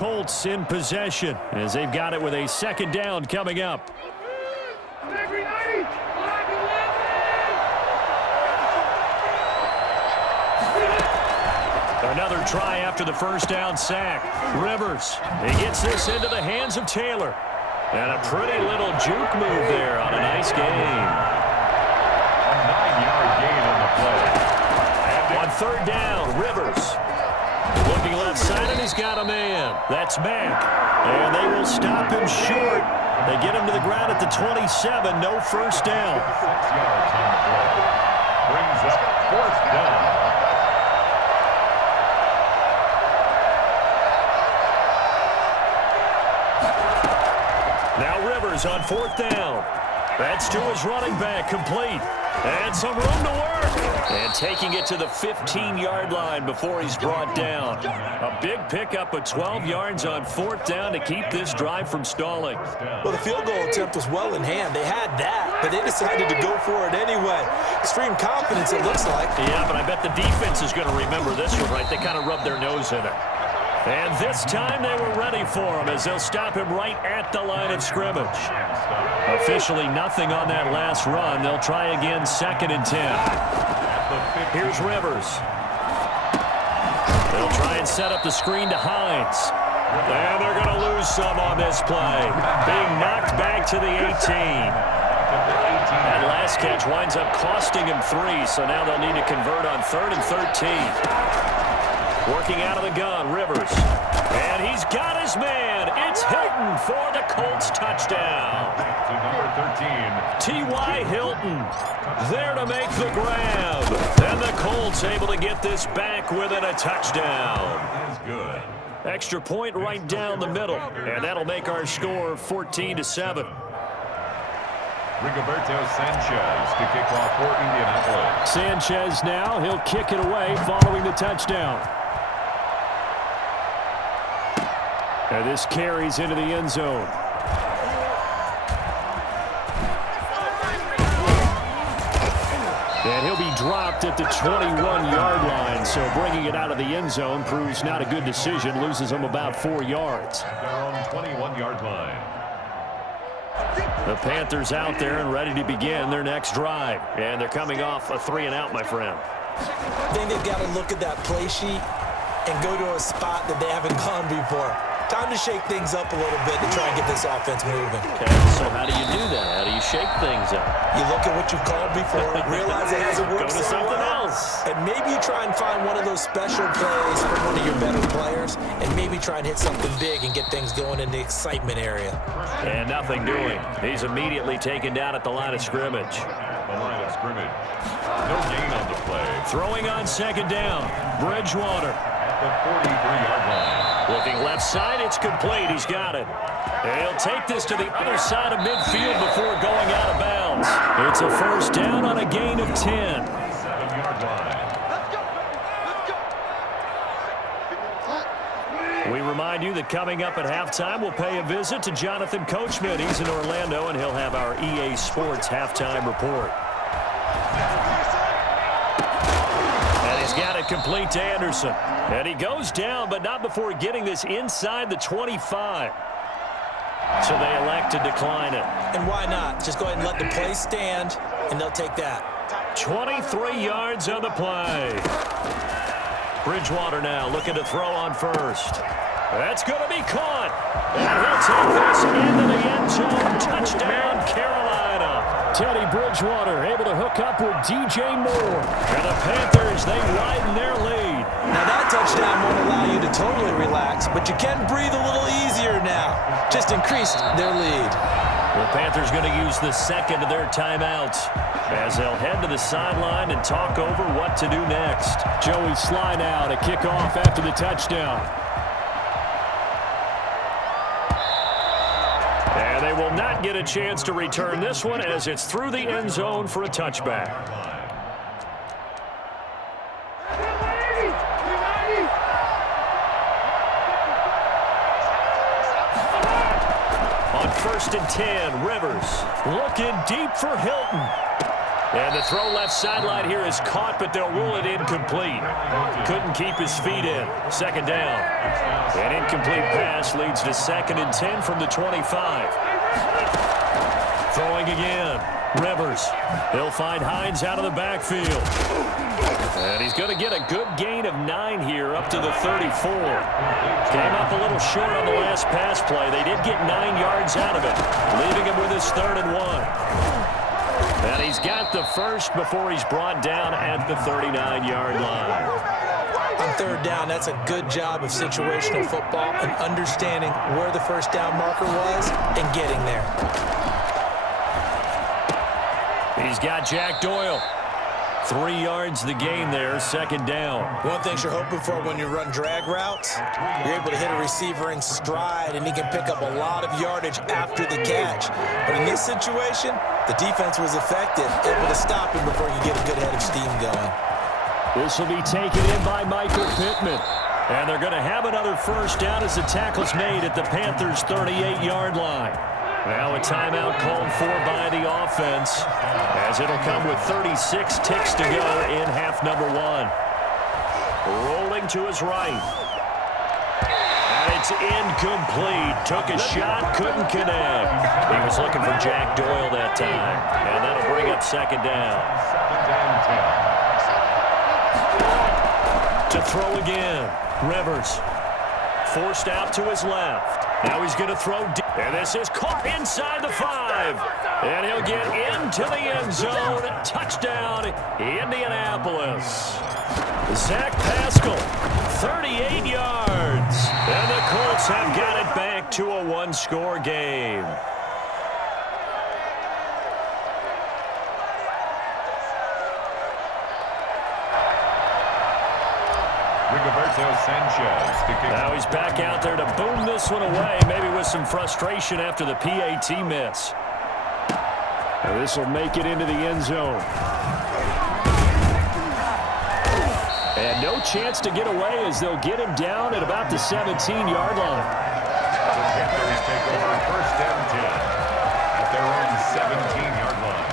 Colts in possession as they've got it with a second down coming up. Another try after the first down sack. Rivers, he gets this into the hands of Taylor. And a pretty little juke move there on a nice gain. A 9-yard gain on the play. On third down, Rivers. Looking left side, and he's got a man. That's Mack. And they will stop him short. They get him to the ground at the 27. No first down. 6 yards on the play. Brings up fourth down. Now Rivers on fourth down. That's to his running back, complete. And some room to work. And taking it to the 15-yard line before he's brought down. A big pickup of 12 yards on fourth down to keep this drive from stalling. Well, the field goal attempt was well in hand. They had that, but they decided to go for it anyway. Extreme confidence, it looks like. Yeah, but I bet the defense is going to remember this one, right? They kind of rubbed their nose in it. And this time they were ready for him as they'll stop him right at the line of scrimmage. Officially nothing on that last run. They'll try again, 2nd and 10. Here's Rivers. They'll try and set up the screen to Hines. And they're going to lose some on this play. Being knocked back to the 18. That last catch winds up costing him 3, so now they'll need to convert on 3rd and 13. Working out of the gun, Rivers. And he's got his man. It's Hilton for the Colts touchdown. To number 13. T.Y. Hilton there to make the grab. And the Colts able to get this back within a touchdown. That is good. Extra point right down the middle. And that'll make our score 14-7. Rigoberto Sanchez to kick off for Indianapolis. Sanchez now. He'll kick it away following the touchdown. And this carries into the end zone. And he'll be dropped at the 21-yard line, so bringing it out of the end zone proves not a good decision. Loses him about 4 yards. Their own 21-yard line. The Panthers out there and ready to begin their next drive. And they're coming off a 3-and-out, my friend. I think they've got to look at that play sheet and go to a spot that they haven't gone before. Time to shake things up a little bit to try and get this offense moving. Okay, so how do you do that? How do you shake things up? You look at what you've called before, realize it hasn't worked Go to so something well, else. and maybe you try and find one of those special plays from one of your better players, and maybe try and hit something big and get things going in the excitement area. And nothing doing. He's immediately taken down at the line of scrimmage. The line of scrimmage. No gain on the play. Throwing on 2nd down. Bridgewater. At the 43-yard line. Looking left side, it's complete. He's got it. And he'll take this to the other side of midfield before going out of bounds. It's a first down on a gain of 10. 7-yard line. We remind you that coming up at halftime, we'll pay a visit to Jonathan Coachman. He's in Orlando, and he'll have our EA Sports halftime report. And he's got it complete to Anderson. And he goes down, but not before getting this inside the 25. So they elect to decline it. And why not? Just go ahead and let the play stand, and they'll take that. 23 yards on the play. Bridgewater now looking to throw on first. That's going to be caught. And he'll take this into the end zone. Touchdown, Carolina. Teddy Bridgewater able to hook up with DJ Moore. And the Panthers, they widen their lead. Now that touchdown won't allow you to totally relax, but you can breathe a little easier now. Just increased their lead. The Panthers going to use the second of their timeouts as they'll head to the sideline and talk over what to do next. Joey Sly now to kick off after the touchdown. And they will not get a chance to return this one as it's through the end zone for a touchback. On 1st and 10, Rivers looking deep for Hilton. And the throw left sideline here is caught, but they'll rule it incomplete. Couldn't keep his feet in. Second down. An incomplete pass leads to 2nd and 10 from the 25. Throwing again. Rivers. He'll find Hines out of the backfield. And he's going to get a good gain of 9 here up to the 34. Came up a little short on the last pass play. They did get 9 yards out of it, leaving him with his 3rd and 1. And he's got the first before he's brought down at the 39-yard line. On 3rd down, that's a good job of situational football and understanding where the first down marker was and getting there. He's got Jack Doyle. 3 yards the gain there, 2nd down. One thing you're hoping for when you run drag routes, you're able to hit a receiver in stride, and he can pick up a lot of yardage after the catch. But in this situation, the defense was effective, able to stop him before you get a good head of steam going. This will be taken in by Michael Pittman. And they're going to have another first down as the tackle's made at the Panthers' 38-yard line. Now a timeout called for by the offense, as it'll come with 36 ticks to go in half number 1. Rolling to his right. And it's incomplete. Took a shot, couldn't connect. He was looking for Jack Doyle that time. And that'll bring up 2nd down. 2nd and 10. To throw again. Rivers. Forced out to his left. Now he's going to throw deep. And this is caught inside the 5. And he'll get into the end zone. Touchdown, Indianapolis. Zach Pascal, 38 yards. And the Colts have got it back to a 1-score game. Now he's back out there to boom this one away, maybe with some frustration after the PAT miss. And this will make it into the end zone. And no chance to get away as they'll get him down at about the 17-yard line. The Panthers take over 1st and 10 at their own 17-yard line.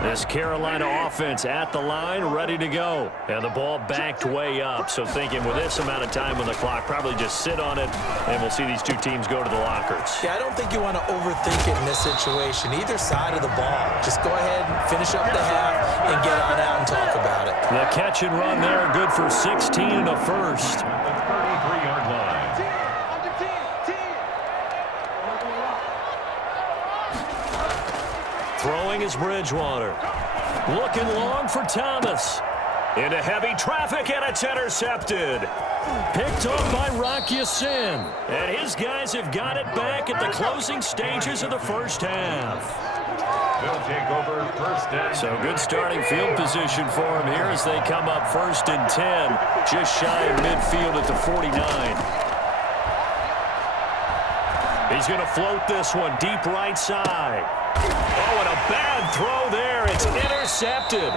This Carolina offense at the line, ready to go. And the ball backed way up, so thinking with this amount of time on the clock, probably just sit on it, and we'll see these two teams go to the lockers. Yeah, I don't think you want to overthink it in this situation, either side of the ball. Just go ahead and finish up the half and get on out and talk about it. The catch and run there, good for 16 and a first. The 33-yard line. Throwing is Bridgewater. Looking long for Thomas. Into heavy traffic, and it's intercepted. Picked up by Rock Ya-Sin. And his guys have got it back at the closing stages of the first half. They'll take over 1st and 10. So good starting field position for him here as they come up 1st and 10. Just shy of midfield at the 49. He's going to float this one deep right side. Oh, and a bad throw there. It's intercepted.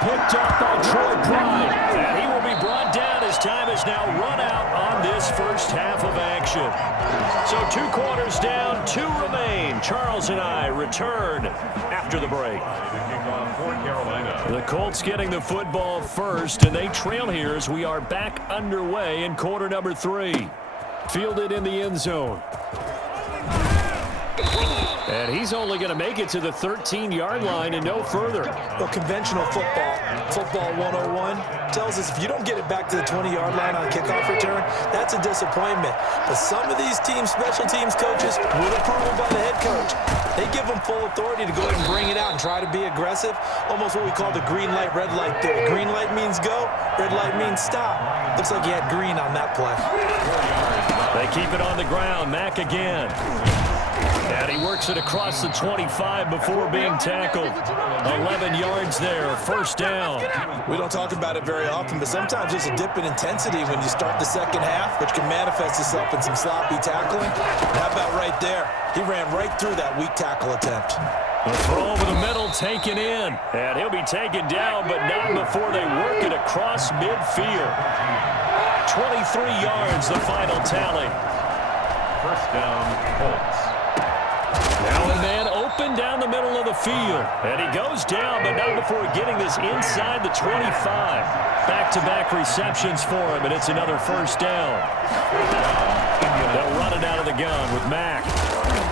Picked up by Troy Pride. And he will be brought down as time is now run out on this first half of action. So 2 quarters down, 2 remain. Charles and I return after the break. The Colts getting the football first, and they trail here as we are back underway in quarter number 3. Fielded in the end zone. And he's only going to make it to the 13-yard line and no further. Well, conventional football 101, tells us if you don't get it back to the 20-yard line on a kickoff return, that's a disappointment. But some of these teams, special teams coaches, with approval by the head coach, they give them full authority to go ahead and bring it out and try to be aggressive. Almost what we call the green light, red light theory. Green light means go, red light means stop. Looks like he had green on that play. They keep it on the ground. Mack again. And he works it across the 25 before being tackled. 11 yards there, first down. We don't talk about it very often, but sometimes there's a dip in intensity when you start the second half, which can manifest itself in some sloppy tackling. And how about right there? He ran right through that weak tackle attempt. The throw over the middle taken in. And he'll be taken down, but not before they work it across midfield. 23 yards, the final tally. First down, Colts. Now a man open down the middle of the field. And he goes down, but not before getting this inside the 25. Back-to-back receptions for him, and it's another first down. They'll run it out of the gun with Mack.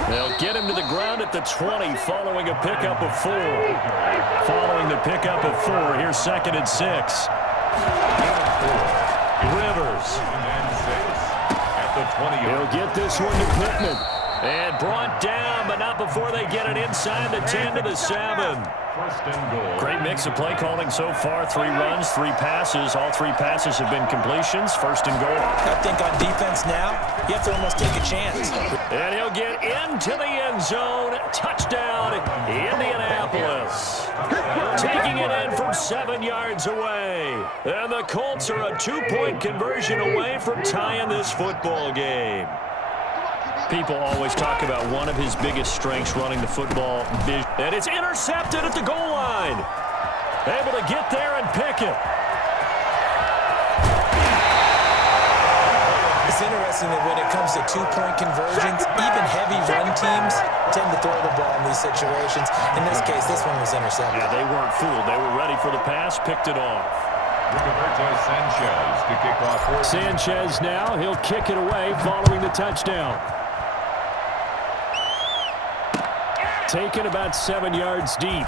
They'll get him to the ground at the 20 following a pickup of 4. Following the pickup of 4, here's 2nd and 6. Rivers. At the 20. He'll get this one to Pittman. And brought down, but not before they get it inside the 10 to the 7. First and goal. Great mix of play calling so far. 3 runs, 3 passes. All 3 passes have been completions. First and goal. I think on defense now, you have to almost take a chance. And he'll get into the end zone. Touchdown, Indianapolis. Taking it in from 7 yards away. And the Colts are a 2-point conversion away from tying this football game. People always talk about one of his biggest strengths running the football. And it's intercepted at the goal line. Able to get there and pick it. It's interesting that when it comes to 2-point conversions, even heavy run teams tend to throw the ball in these situations. In this case, this one was intercepted. Yeah, they weren't fooled. They were ready for the pass, picked it off. Roberto Sanchez to kick off. Sanchez now, he'll kick it away following the touchdown. Taken about 7 yards deep.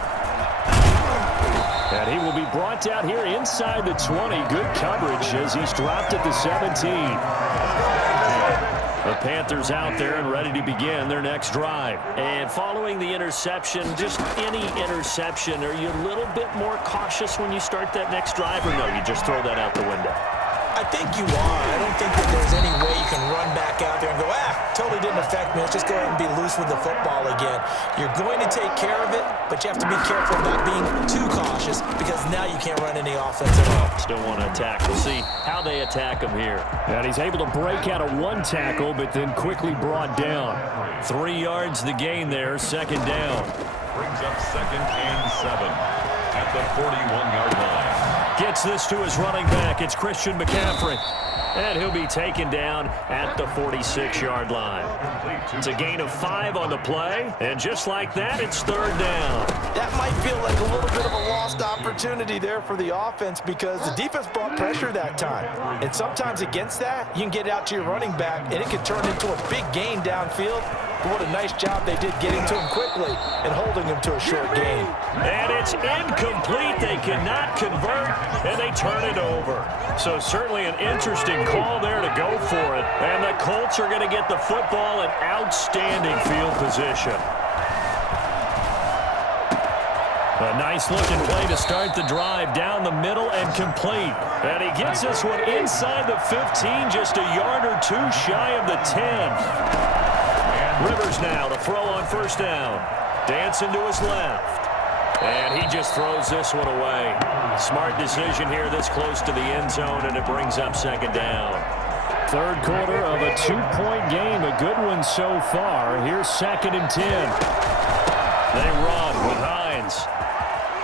And he will be brought down here inside the 20. Good coverage as he's dropped at the 17. The Panthers out there and ready to begin their next drive. And following the interception, just any interception, are you a little bit more cautious when you start that next drive, or no, you just throw that out the window? I think you are. I don't think that there's any way you can run back out there and go, totally didn't affect me. Let's just go ahead and be loose with the football again. You're going to take care of it, but you have to be careful about being too cautious because now you can't run any offense at all. Still want to attack. We'll see how they attack him here. And he's able to break out of 1 tackle, but then quickly brought down. 3 yards the gain there, 2nd down. Brings up 2nd and 7 at the 41-yard line. Gets this to his running back. It's Christian McCaffrey. And he'll be taken down at the 46-yard line. It's a gain of 5 on the play. And just like that, it's 3rd down. That might feel like a little bit of a lost opportunity there for the offense because the defense brought pressure that time. And sometimes against that, you can get out to your running back, and it can turn into a big gain downfield. But what a nice job they did getting to him quickly and holding him to a short gain. And it's incomplete. They cannot convert, and they turn it over. So certainly an interesting call there to go for it. And the Colts are going to get the football in outstanding field position. A nice-looking play to start the drive down the middle and complete. And he gets this one inside the 15, just a yard or 2 shy of the 10. Rivers now to throw on 1st down. Dancing to his left. And he just throws this one away. Smart decision here this close to the end zone, and it brings up 2nd down. 3rd quarter of a 2-point game. A good one so far. Here's 2nd and 10. They run with Hines.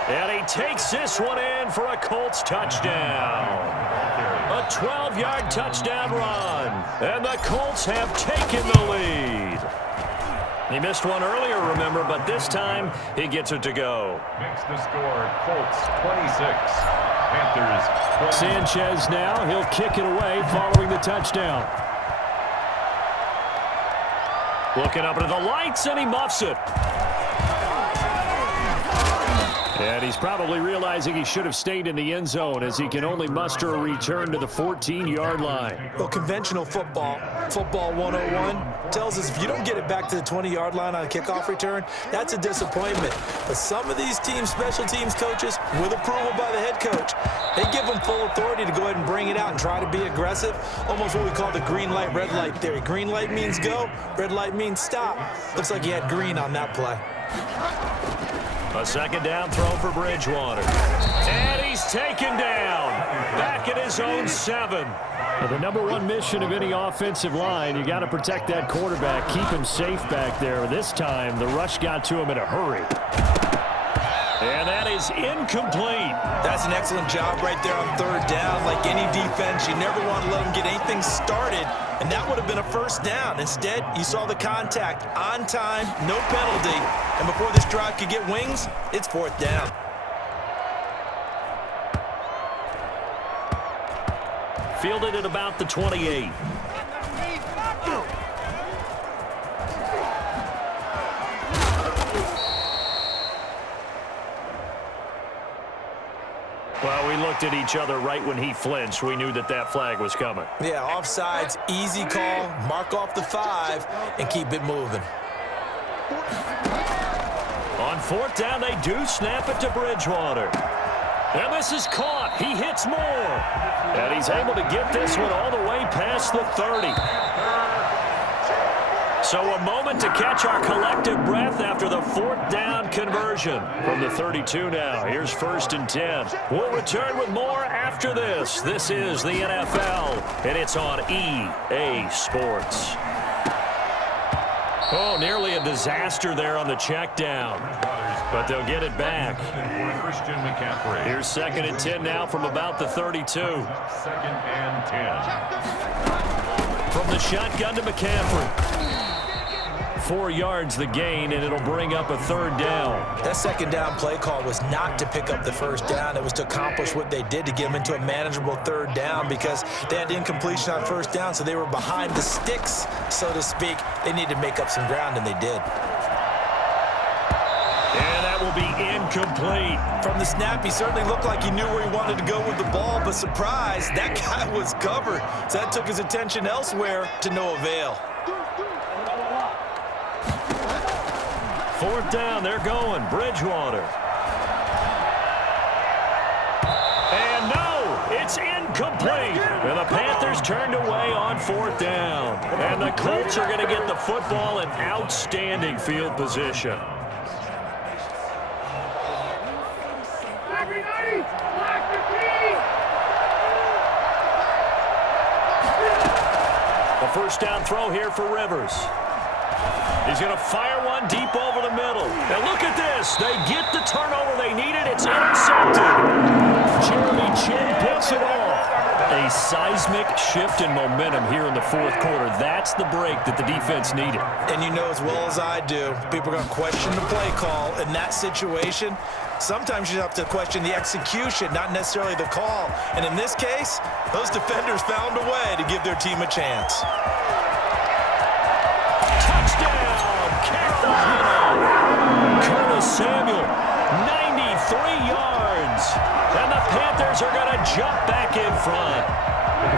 And he takes this one in for a Colts touchdown. A 12-yard touchdown run. And the Colts have taken the lead. He missed one earlier, remember, but this time he gets it to go. Makes the score, Colts 26, Panthers 20. Sanchez now, he'll kick it away following the touchdown. Looking up into the lights, and he muffs it. And he's probably realizing he should have stayed in the end zone as he can only muster a return to the 14-yard line. Well, conventional football 101, tells us if you don't get it back to the 20-yard line on a kickoff return, that's a disappointment. But some of these teams, special teams coaches, with approval by the head coach, they give them full authority to go ahead and bring it out and try to be aggressive. Almost what we call the green light, red light theory. Green light means go, red light means stop. Looks like he had green on that play. A 2nd down throw for Bridgewater. And he's taken down. Back at his own 7. Well, the #1 mission of any offensive line, you got to protect that quarterback, keep him safe back there. This time, the rush got to him in a hurry. And that is incomplete. That's an excellent job right there on third down. Like any defense, you never want to let them get anything started, and that would have been a first down. Instead, you saw the contact on time, no penalty, and before this drive could get wings, it's fourth down. Fielded at about the 28. Well, we looked at each other right when he flinched. We knew that that flag was coming. Yeah, offsides, easy call, mark off the 5, and keep it moving. On fourth down, they do snap it to Bridgewater. And this is caught. He hits more. And he's able to get this one all the way past the 30. So a moment to catch our collective breath after the fourth down conversion. From the 32 now, here's 1st and 10. We'll return with more after this. This is the NFL, and it's on EA Sports. Oh, nearly a disaster there on the check down. But they'll get it back. Here's 2nd and 10 now from about the 32. 2nd and 10. From the shotgun to McCaffrey. 4 yards the gain, and it'll bring up a 3rd down. That 2nd down play call was not to pick up the 1st down. It was to accomplish what they did to get them into a manageable 3rd down because they had incompletion on 1st down, so they were behind the sticks, so to speak. They needed to make up some ground, and they did. And that will be incomplete. From the snap, he certainly looked like he knew where he wanted to go with the ball, but surprise, that guy was covered. So that took his attention elsewhere to no avail. 4th down, they're going. Bridgewater. And no, it's incomplete. And the Panthers turned away on 4th down. And the Colts are going to get the football in outstanding field position. A 1st down throw here for Rivers. He's going to fire one deep over the middle. And look at this. They get the turnover they needed. It's intercepted. Jeremy Chin picks it off. A seismic shift in momentum here in the 4th quarter. That's the break that the defense needed. And you know as well as I do, people are going to question the play call in that situation. Sometimes you have to question the execution, not necessarily the call. And in this case, those defenders found a way to give their team a chance. Touchdown! Carolina! Curtis Samuel, 93 yards. And the Panthers are going to jump back in front.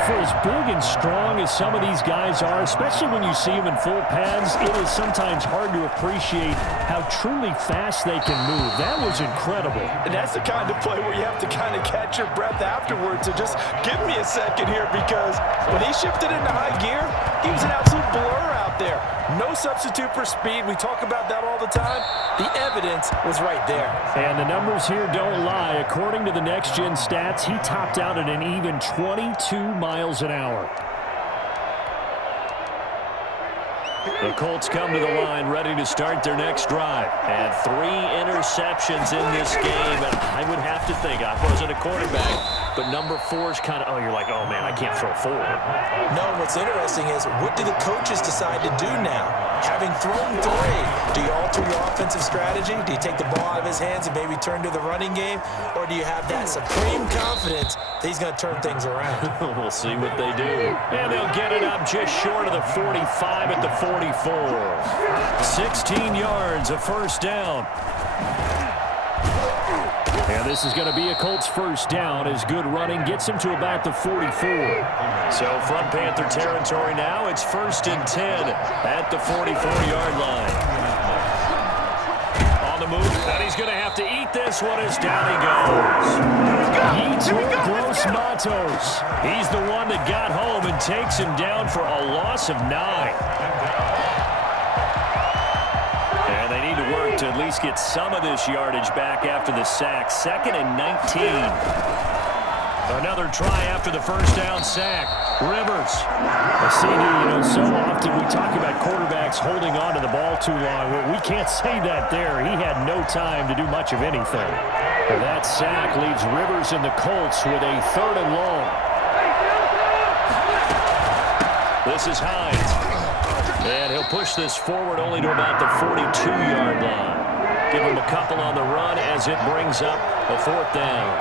For as big and strong as some of these guys are, especially when you see them in full pads, it is sometimes hard to appreciate how truly fast they can move. That was incredible. And that's the kind of play where you have to kind of catch your breath afterwards. So just give me a second here, because when he shifted into high gear, he was an absolute blur out there. No substitute for speed. We talk about that all the time. The evidence was right there. And the numbers here don't lie. According to the next-gen stats, he topped out at an even 22 miles an hour. The Colts come to the line ready to start their next drive. And 3 interceptions in this game. And I would have to think, I wasn't a quarterback, but number 4 is kind of, oh, you're like, oh, man, I can't throw 4. No, what's interesting is, what do the coaches decide to do now? Having thrown 3, do you alter your offensive strategy? Do you take the ball out of his hands and maybe turn to the running game? Or do you have that supreme confidence that he's going to turn things around? We'll see what they do. And they'll get it up just short of the 45 at the 44. 16 yards, a 1st down. And this is going to be a Colts 1st down as good running gets him to about the 44. So from Panther territory now, it's 1st and 10 at the 44-yard line. On the move, and he's going to have to eat this one as down he goes. Gross Matos. He's the one that got home and takes him down for a loss of 9. And they need to work to at least get some of this yardage back after the sack. 2nd and 19. Another try after the first down sack. Rivers. CD, so often we talk about quarterbacks holding on to the ball too long. Well, we can't say that there. He had no time to do much of anything. That sack leaves Rivers and the Colts with a 3rd and long. This is Hines. And he'll push this forward only to about the 42-yard line. Give him a couple on the run as it brings up a 4th down.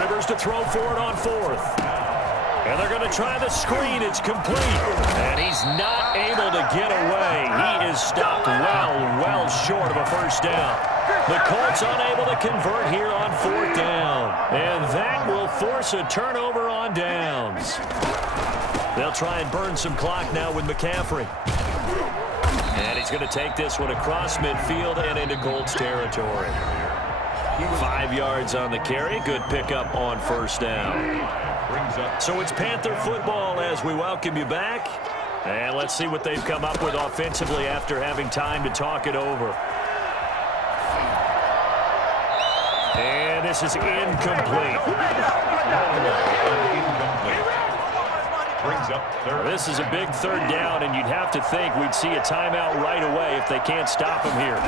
Rivers to throw for it on 4th. And they're going to try the screen. It's complete. And he's not able to get away. He is stopped well short of a first down. The Colts unable to convert here on 4th down. And that will force a turnover on downs. They'll try and burn some clock now with McCaffrey. And he's going to take this one across midfield and into Colts territory. 5 yards on the carry. Good pickup on first down. So it's Panther football as we welcome you back. And let's see what they've come up with offensively after having time to talk it over. And this is incomplete. Brings up third. This is a big 3rd down, and you'd have to think we'd see a timeout right away if they can't stop him here.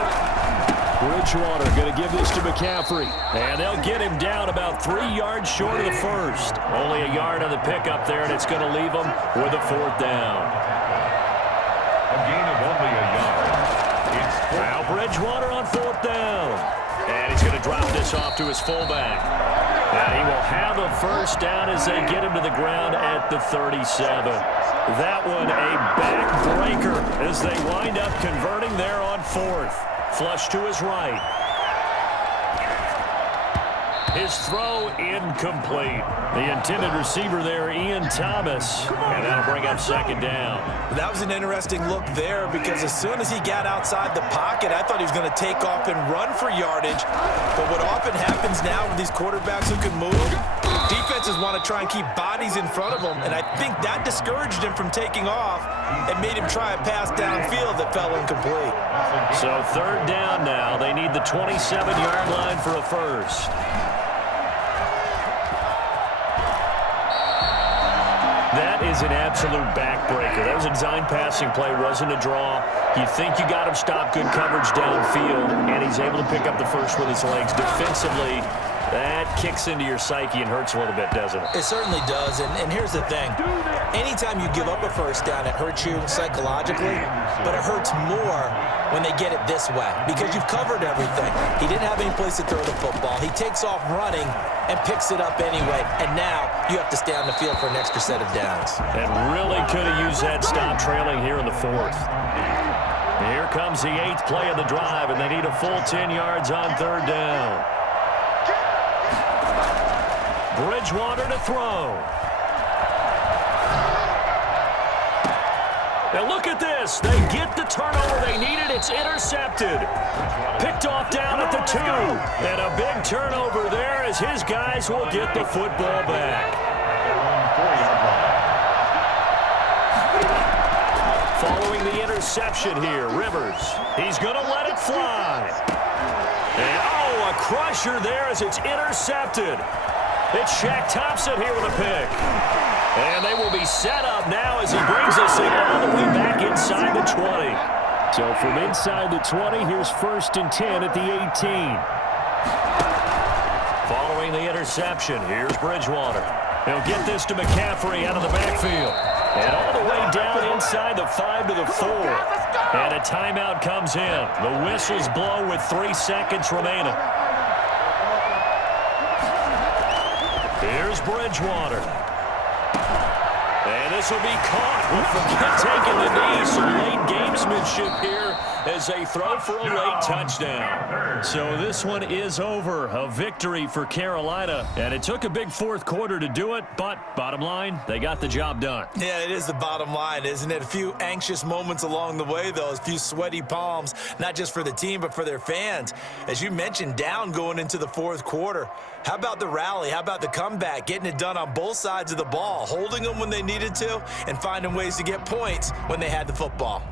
Bridgewater going to give this to McCaffrey. And they'll get him down about 3 yards short of the first. Only a yard on the pickup there, and it's going to leave him with a 4th down. A gain of only a yard. It's Now Bridgewater on 4th down. And he's going to drop this off to his fullback. And he will have a first down as they get him to the ground at the 37. That one a backbreaker as they wind up converting there on 4th. Flush to his right. His throw incomplete. The intended receiver there, Ian Thomas. And that'll bring up 2nd down. That was an interesting look there because as soon as he got outside the pocket, I thought he was going to take off and run for yardage. But what often happens now with these quarterbacks who can move, defenses want to try and keep bodies in front of them. And I think that discouraged him from taking off and made him try a pass downfield that fell incomplete. So 3rd down now. They need the 27-yard line for a first. That is an absolute backbreaker. That was a design passing play, wasn't a draw. You think you got him stopped, good coverage downfield, and he's able to pick up the first with his legs. Defensively, that kicks into your psyche and hurts a little bit, doesn't it? It certainly does, and here's the thing. Anytime you give up a first down, it hurts you psychologically, but it hurts more when they get it this way because you've covered everything. He didn't have any place to throw the football. He takes off running and picks it up anyway, and now you have to stay on the field for an extra set of downs. And really could have used that stop trailing here in the 4th. Here comes the 8th play of the drive, and they need a full 10 yards on 3rd down. Bridgewater to throw. And look at this. They get the turnover they needed. It's intercepted. Picked off down at the 2. And a big turnover there as his guys will get the football back. Following the interception here, Rivers. He's going to let it fly. And, a crusher there as it's intercepted. It's Shaq Thompson here with a pick. And they will be set up now as he brings this thing all the way back inside the 20. So from inside the 20, here's 1st and 10 at the 18. Following the interception, here's Bridgewater. He'll get this to McCaffrey out of the backfield. And all the way down inside the 5 to the 4. And a timeout comes in. The whistles blow with 3 seconds remaining. Here's Bridgewater. And this will be caught. We'll forget taking the knee. Some late gamesmanship here as they throw for a late touchdown. So this one is over. A victory for Carolina. And it took a big 4th quarter to do it, but bottom line, they got the job done. Yeah, it is the bottom line, isn't it? A few anxious moments along the way, though. A few sweaty palms, not just for the team, but for their fans. As you mentioned, down going into the 4th quarter. How about the rally? How about the comeback? Getting it done on both sides of the ball, holding them when they needed to, and finding ways to get points when they had the football.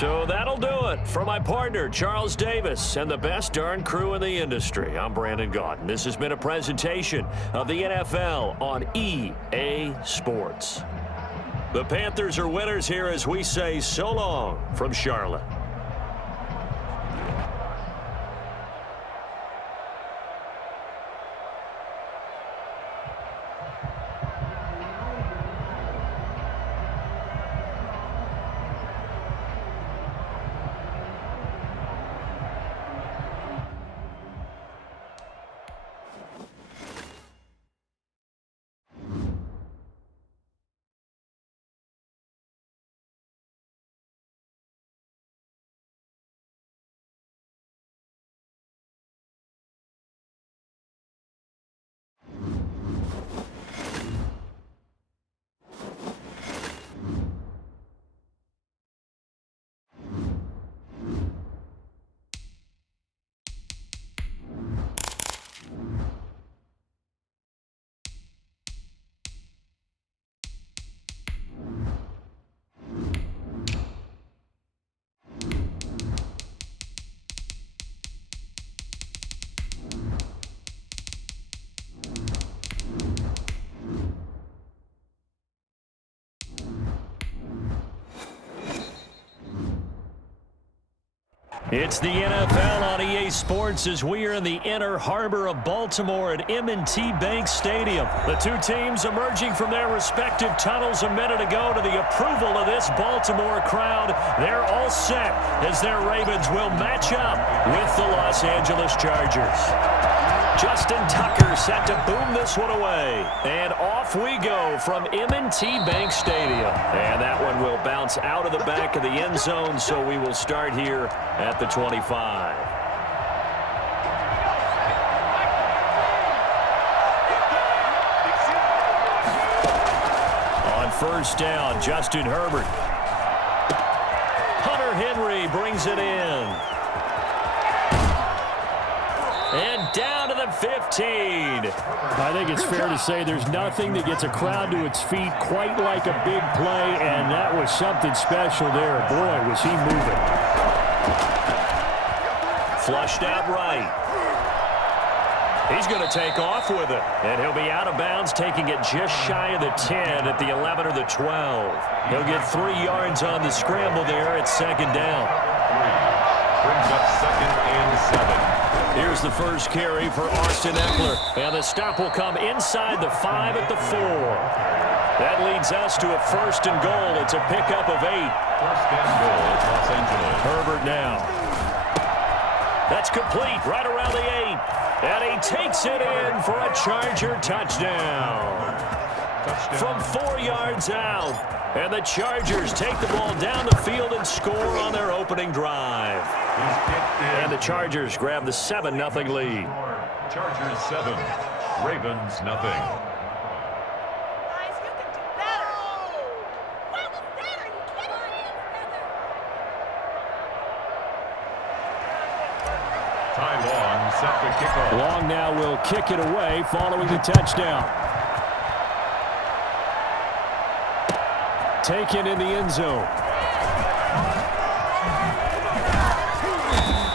So that'll do it. For my partner, Charles Davis, and the best darn crew in the industry, I'm Brandon Gaudin. This has been a presentation of the NFL on EA Sports. The Panthers are winners here as we say so long from Charlotte. It's the NFL on EA Sports as we are in the inner harbor of Baltimore at M&T Bank Stadium. The two teams emerging from their respective tunnels a minute ago to the approval of this Baltimore crowd. They're all set as their Ravens will match up with the Los Angeles Chargers. Justin Tucker set to boom this one away. And off we go from M&T Bank Stadium. And that one will bounce out of the back of the end zone, so we will start here at the 25. On first down, Justin Herbert. Hunter Henry brings it in. And down to the 15. I think it's fair to say there's nothing that gets a crowd to its feet quite like a big play, and that was something special there. Boy, was he moving. Flushed out right. He's going to take off with it, and he'll be out of bounds, taking it just shy of the 10 at the 11 or the 12. He'll get 3 yards on the scramble there at second down. Brings up second and 7. Here's the first carry for Austin Eckler. And the stop will come inside the 5 at the 4. That leads us to a first and goal. It's a pickup of 8. First and goal, Los Angeles. Herbert now. That's complete right around the 8. And he takes it in for a Charger touchdown. From 4 yards out. And the Chargers take the ball down the field and score on their opening drive. And the Chargers grab the 7-0 lead. Chargers 7, Ravens nothing. Guys, you can do better. What was that? Are you kidding? Ty Long set the kickoff. Long now will kick it away following the touchdown. Taken in the end zone.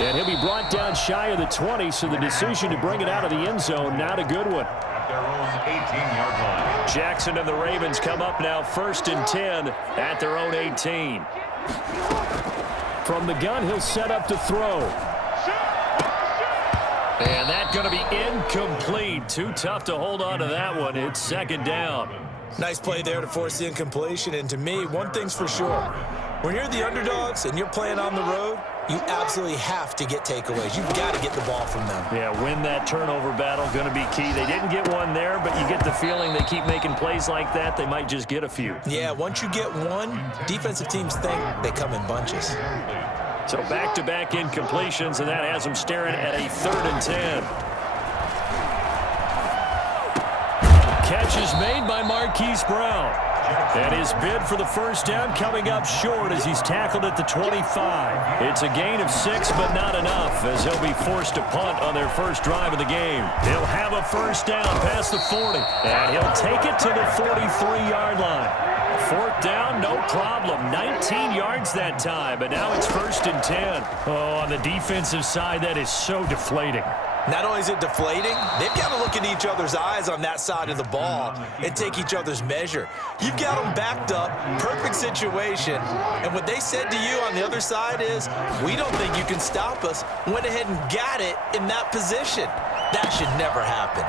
And he'll be brought down shy of the 20, so the decision to bring it out of the end zone, not a good one. At their own 18-yard line. Jackson and the Ravens come up now first and 10 at their own 18. From the gun, he'll set up to throw. And that's going to be incomplete. Too tough to hold on to that one. It's second down. Nice play there to force the incompletion. And to me, one thing's for sure. When you're the underdogs and you're playing on the road, you absolutely have to get takeaways. You've got to get the ball from them. Yeah, win that turnover battle, going to be key. They didn't get one there, but you get the feeling they keep making plays like that, they might just get a few. Yeah, once you get one, defensive teams think they come in bunches. So back-to-back incompletions, and that has them staring at a 3rd and 10. Catch is made by Marquise Brown. And his bid for the first down coming up short as he's tackled at the 25. It's a gain of 6, but not enough, as he'll be forced to punt on their first drive of the game. He'll have a first down past the 40, and he'll take it to the 43-yard line. Fourth down, no problem. 19 yards that time, but now it's 1st and 10. Oh, on the defensive side, that is so deflating. Not only is it deflating, they've got to look in each other's eyes on that side of the ball and take each other's measure. You've got them backed up, perfect situation, and what they said to you on the other side is, we don't think you can stop us. Went ahead and got it in that position. That should never happen.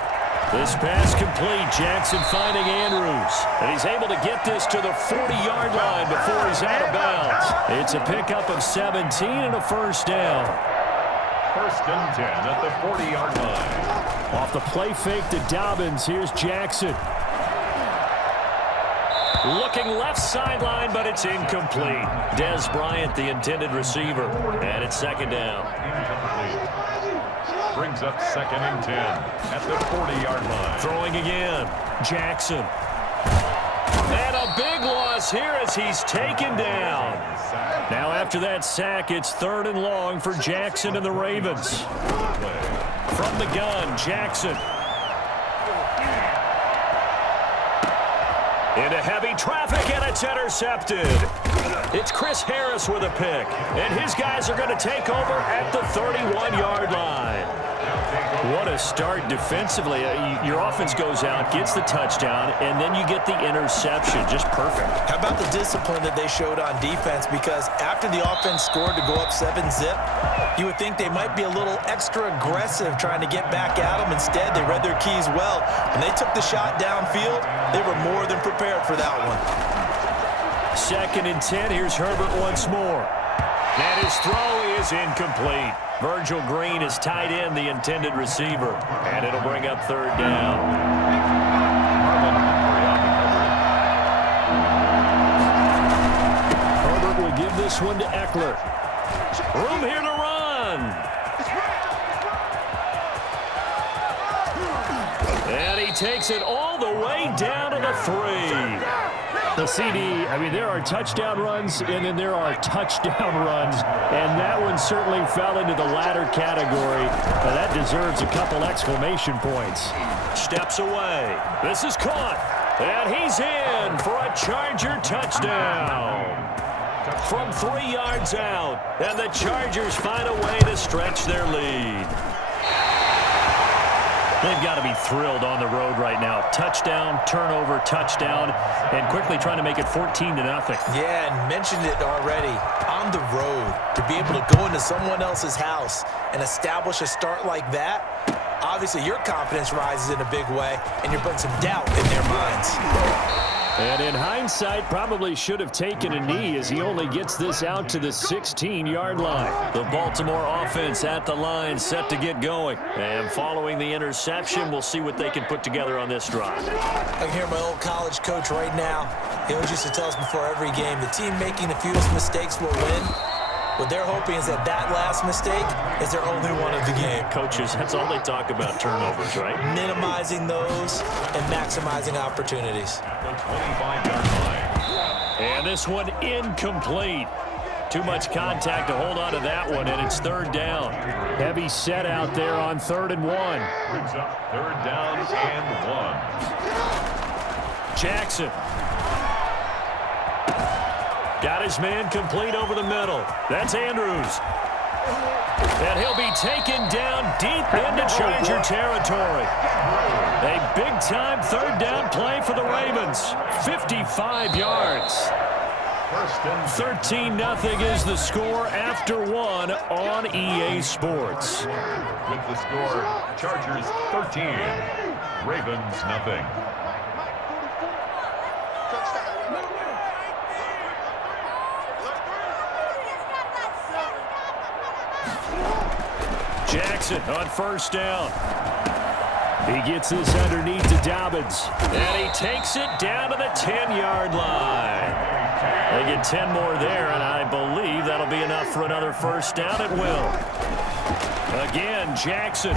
This pass complete. Jackson finding Andrews. And he's able to get this to the 40-yard line before he's out of bounds. It's a pickup of 17 and a 1st down. 1st and 10 at the 40-yard line. Off the play fake to Dobbins, here's Jackson. Looking left sideline, but it's incomplete. Des Bryant, the intended receiver. And it's 2nd down. Incomplete. Brings up 2nd and 10 at the 40-yard line. Throwing again. Jackson. And a big loss here as he's taken down. Now after that sack, it's 3rd and long for Jackson and the Ravens. From the gun, Jackson. Into heavy traffic, and it's intercepted. It's Chris Harris with a pick, and his guys are going to take over at the 31-yard line. What a start defensively. Your offense goes out, gets the touchdown, and then you get the interception. Just perfect. How about the discipline that they showed on defense? Because after the offense scored to go up 7-zip, you would think they might be a little extra aggressive trying to get back at them. Instead, they read their keys well. When they took the shot downfield, they were more than prepared for that one. 2nd and 10. Here's Herbert once more. And his throw is incomplete. Virgil Green is tied in, the intended receiver. And it'll bring up 3rd down. Herbert will give this one to Eckler. Room here to run. And he takes it all the way down to the 3. The CD, I mean, there are touchdown runs, and then there are touchdown runs, and that one certainly fell into the latter category. Now, that deserves a couple exclamation points. Steps away. This is caught. And he's in for a Charger touchdown. From 3 yards out, and the Chargers find a way to stretch their lead. They've got to be thrilled on the road right now. Touchdown, turnover, touchdown, and quickly trying to make it 14-0. Yeah, and mentioned it already. On the road, to be able to go into someone else's house and establish a start like that, obviously your confidence rises in a big way, and you're putting some doubt in their minds. And in hindsight, probably should have taken a knee as he only gets this out to the 16-yard line. The Baltimore offense at the line, set to get going. And following the interception, we'll see what they can put together on this drive. I can hear my old college coach right now. He always used to tell us before every game, the team making the fewest mistakes will win. What they're hoping is that that last mistake is their only one of the game. Coaches, that's all they talk about, turnovers, right? Minimizing those and maximizing opportunities. And this one incomplete. Too much contact to hold on to that one, and it's 3rd down. Heavy set out there on 3rd and 1. Brings up 3rd down and 1. Jackson. Got his man complete over the middle. That's Andrews. And he'll be taken down deep into Charger territory. A big-time 3rd down play for the Ravens. 55 yards. 13-0 is the score after 1 on EA Sports. With the score, Chargers 13, Ravens nothing. Jackson on 1st down. He gets this underneath to Dobbins. And he takes it down to the 10-yard line. They get 10 more there, and I believe that'll be enough for another 1st down. It will. Again, Jackson.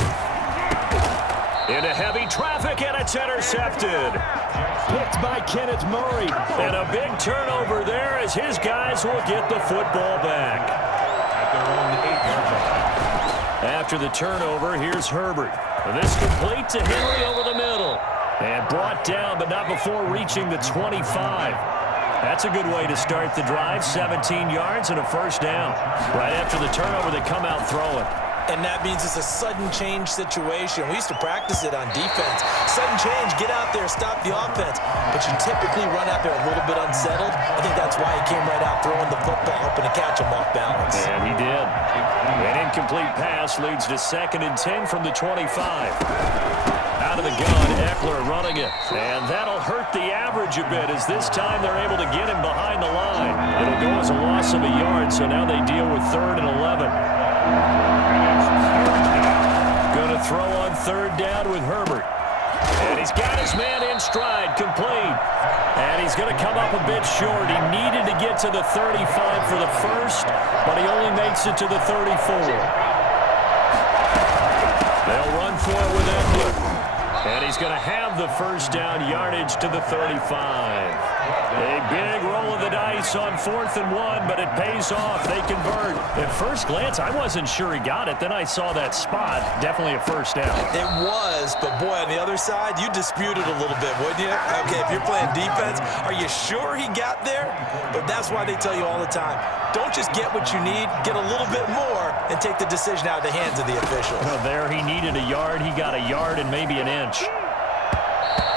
Into heavy traffic, and it's intercepted. Picked by Kenneth Murray. And a big turnover there as his guys will get the football back. At their own 8-yard line. After the turnover, here's Herbert. And this complete to Henry over the middle. And brought down, but not before reaching the 25. That's a good way to start the drive. 17 yards and a first down. Right after the turnover, they come out throwing. And that means it's a sudden change situation. We used to practice it on defense. Sudden change, get out there, stop the offense. But you typically run out there a little bit unsettled. I think that's why he came right out throwing the football, hoping to catch him off balance. And he did. An incomplete pass leads to 2nd and 10 from the 25. Out of the gun, Eckler running it. And that'll hurt the average a bit, as this time they're able to get him behind the line. It'll go as a loss of a yard, so now they deal with 3rd and 11. Going to throw on 3rd down with Herbert. And he's got his man in stride, complete. And he's going to come up a bit short. He needed to get to the 35 for the first, but he only makes it to the 34. They'll run for it with Eckler. And he's going to have the first down yardage to the 35. A big roll of the dice on 4th and 1, but it pays off. They convert. At first glance, I wasn't sure he got it. Then I saw that spot. Definitely a first down. It was, but boy, on the other side, you dispute it a little bit, wouldn't you? Okay, if you're playing defense, are you sure he got there? But that's why they tell you all the time, don't just get what you need, get a little bit more, and take the decision out of the hands of the official. Well, there he needed a yard. He got a yard and maybe an inch.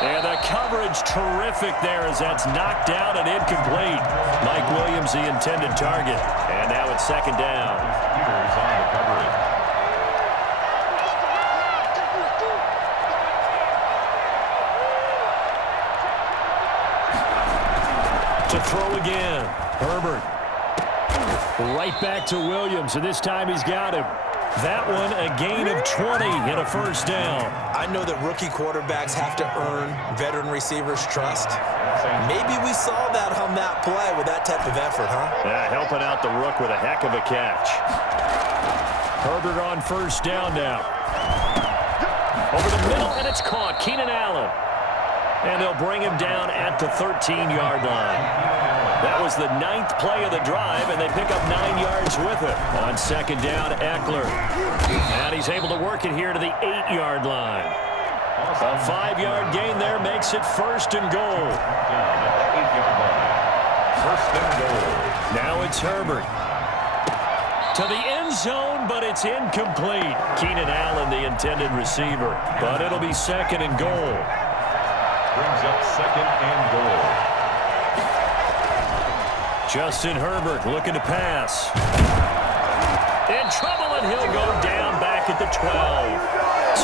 And the coverage terrific there as that's knocked down and incomplete. Mike Williams, the intended target. And now it's 2nd down. Peters on the coverage. To throw again. Herbert. Right back to Williams, and this time he's got him. That one, a gain of 20 and a first down. I know that rookie quarterbacks have to earn veteran receivers' trust. Maybe we saw that on that play with that type of effort, huh? Yeah, helping out the rook with a heck of a catch. Herbert on first down now. Over the middle, and it's caught. Keenan Allen. And they'll bring him down at the 13-yard line. That was the 9th play of the drive, and they pick up 9 yards with it. On 2nd down, Eckler. And he's able to work it here to the 8-yard line. A 5-yard gain there makes it 1st and goal. First and goal. Now it's Herbert. To the end zone, but it's incomplete. Keenan Allen, the intended receiver. But it'll be 2nd and goal. Brings up 2nd and goal. Justin Herbert looking to pass. In trouble, and he'll go down back at the 12.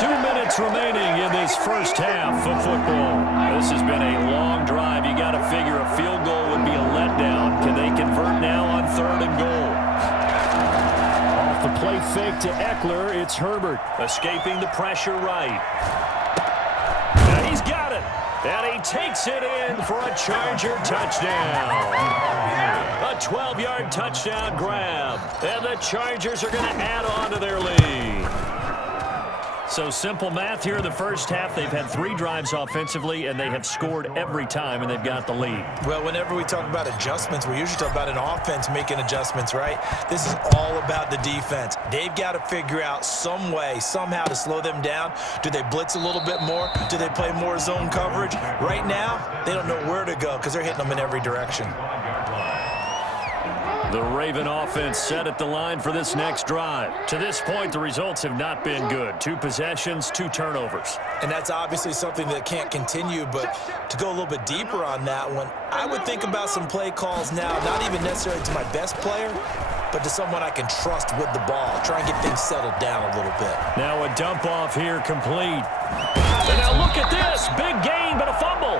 2 minutes remaining in this first half of football. This has been a long drive. You got to figure a field goal would be a letdown. Can they convert now on 3rd and goal? Off the play fake to Eckler, it's Herbert. Escaping the pressure right. And he's got it. And he takes it in for a Charger touchdown. A 12-yard touchdown grab. And the Chargers are going to add on to their lead. So simple math here in the first half. They've had 3 drives offensively, and they have scored every time, and they've got the lead. Well, whenever we talk about adjustments, we usually talk about an offense making adjustments, right? This is all about the defense. They've got to figure out some way, somehow to slow them down. Do they blitz a little bit more? Do they play more zone coverage? Right now, they don't know where to go because they're hitting them in every direction. The Raven offense set at the line for this next drive. To this point, the results have not been good. 2 possessions, 2 turnovers. And that's obviously something that can't continue, but to go a little bit deeper on that one, I would think about some play calls now, not even necessarily to my best player, but to someone I can trust with the ball. Try and get things settled down a little bit. Now a dump off here complete. And now look at this. Big gain, but a fumble.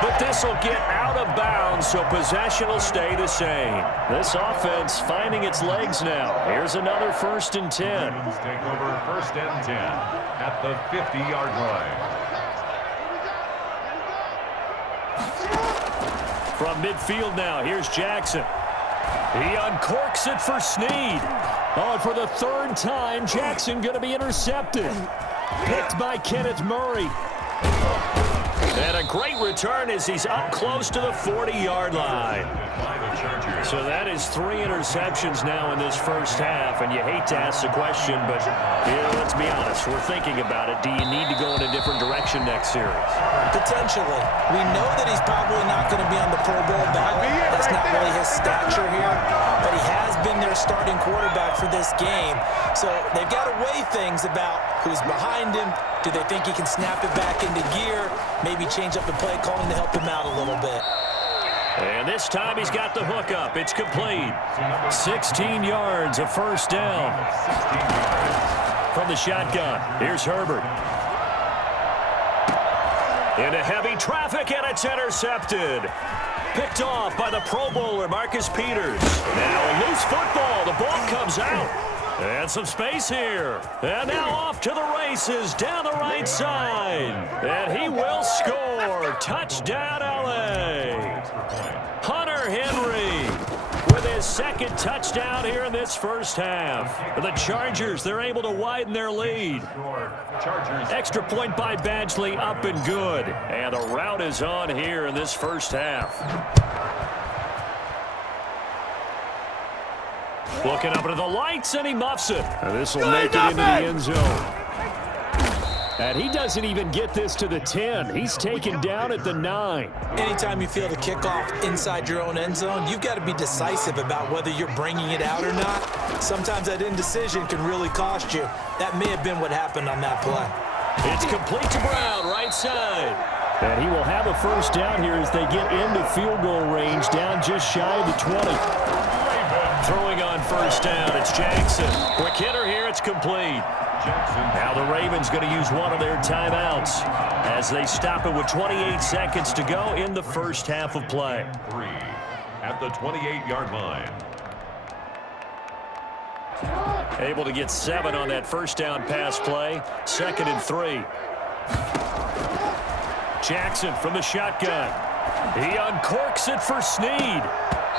But this will get out of bounds, so possession will stay the same. This offense finding its legs now. Here's another 1st and 10. Ravens take over 1st and 10 at the 50-yard line. From midfield now, here's Jackson. He uncorks it for Snead. Oh, and for the 3rd time, Jackson going to be intercepted. Picked by Kenneth Murray. And a great return as he's up close to the 40-yard line. So that is 3 interceptions now in this first half, and you hate to ask the question, but let's be honest, we're thinking about it. Do you need to go in a different direction next series? Potentially. We know that he's probably not going to be on the Pro Bowl ballot. That's not really his stature here, but he has been their starting quarterback for this game. So they've got to weigh things about who's behind him. Do they think he can snap it back into gear? Maybe change up the play calling to help him out a little bit. And this time he's got the hook up. It's complete. 16 yards, a first down. From the shotgun, here's Herbert. Into heavy traffic, and it's intercepted. Picked off by the Pro Bowler, Marcus Peters. Now a loose football. The ball comes out. And some space here. And now off to the races down the right side. And he will score. Touchdown, L.A. Hunter Henry with his second touchdown here in this first half. The Chargers, they're able to widen their lead. Extra point by Badgley, up and good. And the route is on here in this first half. Looking up into the lights, and he muffs it. This will make it into the end zone. And he doesn't even get this to the 10. He's taken down at the 9. Anytime you feel the kickoff inside your own end zone, you've got to be decisive about whether you're bringing it out or not. Sometimes that indecision can really cost you. That may have been what happened on that play. It's complete to Brown, right side. And he will have a first down here as they get into field goal range, down just shy of the 20. Throwing on first down, it's Jackson. Quick hitter here, it's complete. Now the Ravens going to use one of their timeouts as they stop it with 28 seconds to go in the first half of play. 3 at the 28-yard line. Able to get 7 on that first down pass play. 2nd and 3. Jackson from the shotgun. He uncorks it for Snead.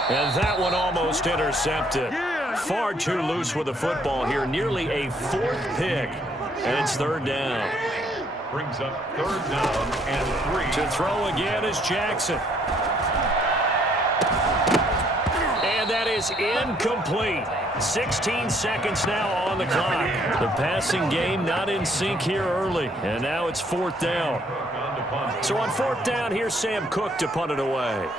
And that one almost intercepted. Far too loose with the football here. Nearly a 4th pick. And it's 3rd down. Brings up 3rd down and 3. To throw again is Jackson. And that is incomplete. 16 seconds now on the clock. The passing game not in sync here early. And now it's 4th down. So on 4th down, here's Sam Cook to punt it away.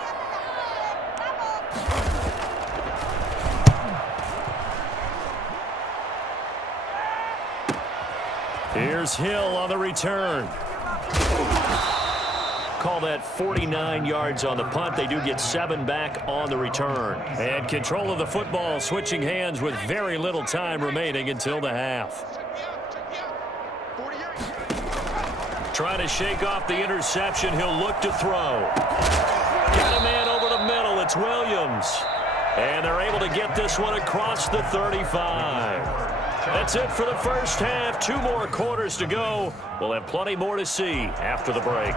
Here's Hill on the return. Call that 49 yards on the punt. They do get 7 back on the return. And control of the football switching hands with very little time remaining until the half. Trying to shake off the interception. He'll look to throw. Got a man over the middle. It's Williams. And they're able to get this one across the 35. That's it for the first half. 2 more quarters to go. We'll have plenty more to see after the break.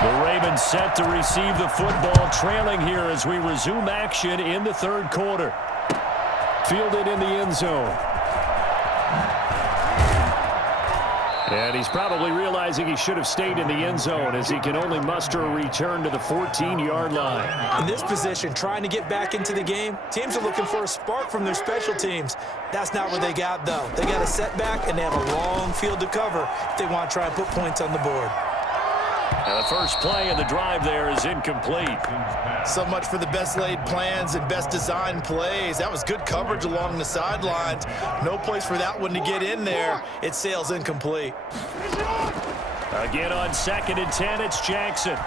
The Ravens set to receive the football, trailing here as we resume action in the 3rd quarter. Fielded in the end zone. And he's probably realizing he should have stayed in the end zone as he can only muster a return to the 14-yard line. In this position, trying to get back into the game, teams are looking for a spark from their special teams. That's not what they got, though. They got a setback, and they have a long field to cover if they want to try and put points on the board. And the first play of the drive there is incomplete. So much for the best laid plans and best designed plays. That was good coverage along the sidelines. No place for that one to get in there. It sails incomplete. Again on 2nd and 10, it's Jackson.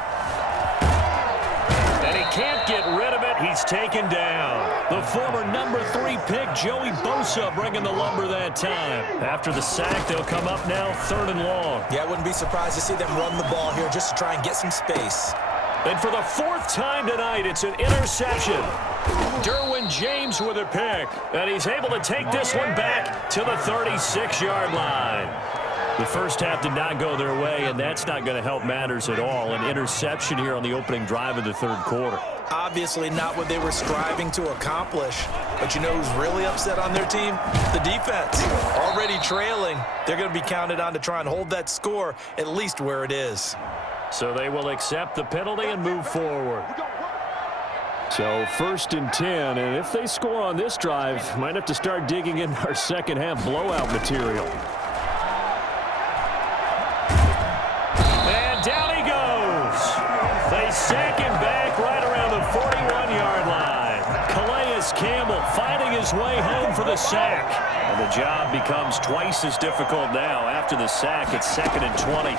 And he can't get rid of it. He's taken down. The former number 3 pick, Joey Bosa, bringing the lumber that time. After the sack, they'll come up now 3rd and long. Yeah, I wouldn't be surprised to see them run the ball here just to try and get some space. And for the 4th time tonight, it's an interception. Derwin James with a pick. And he's able to take this one back to the 36-yard line. The first half did not go their way, and that's not going to help matters at all. An interception here on the opening drive of the third quarter. Obviously not what they were striving to accomplish. But you know who's really upset on their team? The defense. Already trailing. They're going to be counted on to try and hold that score at least where it is. So they will accept the penalty and move forward. So 1st and 10, and if they score on this drive, might have to start digging in our second half blowout material. And down he goes. They sack him back right around the 41-yard line. Calais Campbell fighting his way home for the sack. And the job becomes twice as difficult now. After the sack, it's 2nd and 20.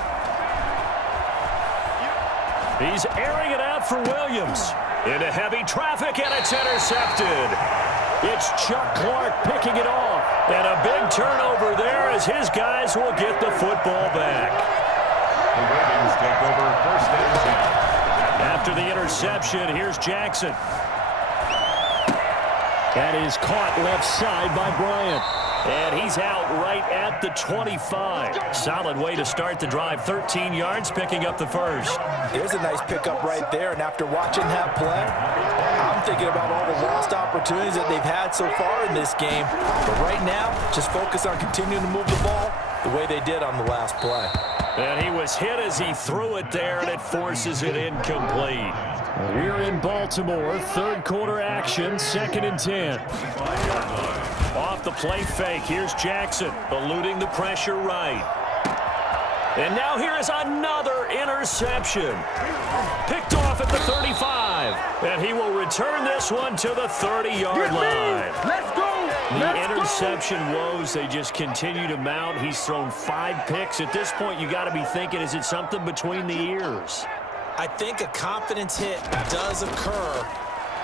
He's airing it out for Williams. Into heavy traffic, and it's intercepted. It's Chuck Clark picking it off. And a big turnover there as his guys will get the football back. The Ravens take over 1st and 10. After the interception, here's Jackson. That is caught left side by Bryant. And he's out right at the 25. Solid way to start the drive. 13 yards, picking up the first. There's a nice pickup right there. And after watching that play, I'm thinking about all the lost opportunities that they've had so far in this game. But right now, just focus on continuing to move the ball the way they did on the last play. And he was hit as he threw it there, and it forces it incomplete. We're in Baltimore. Third quarter action, 2nd and 10. Off the play fake, here's Jackson, eluding the pressure right. And now here is another interception. Picked off at the 35. And he will return this one to the 30-yard line. Let's go. The interception woes, they just continue to mount. He's thrown 5 picks. At this point, you got to be thinking, is it something between the ears? I think a confidence hit does occur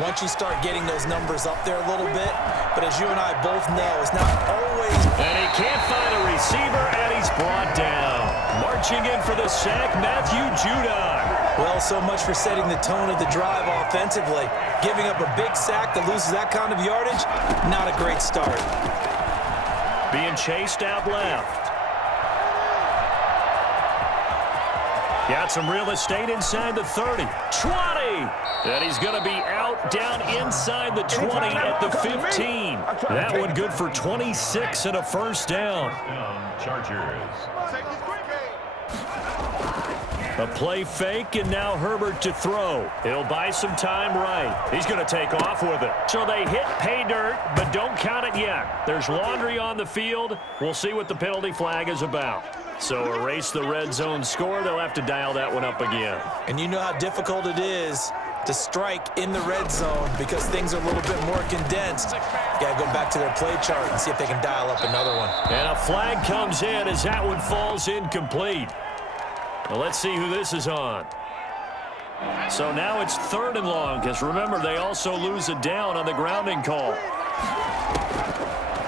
once you start getting those numbers up there a little bit. But as you and I both know, it's not always. And he can't find a receiver, and he's brought down. Marching in for the sack, Matthew Judon. Well, so much for setting the tone of the drive offensively. Giving up a big sack that loses that kind of yardage, not a great start. Being chased out left. Got some real estate inside the 30. 20! And he's going to be out down inside the 20 at the 15. That one good for 26 and a first down. Chargers. A play fake, and now Herbert to throw. He'll buy some time right. He's going to take off with it. So they hit pay dirt, but don't count it yet. There's laundry on the field. We'll see what the penalty flag is about. So erase the red zone score. They'll have to dial that one up again. And you know how difficult it is to strike in the red zone because things are a little bit more condensed. Got to go back to their play chart and see if they can dial up another one. And a flag comes in as that one falls incomplete. Well, let's see who this is on. So now it's 3rd and long, because remember, they also lose a down on the grounding call.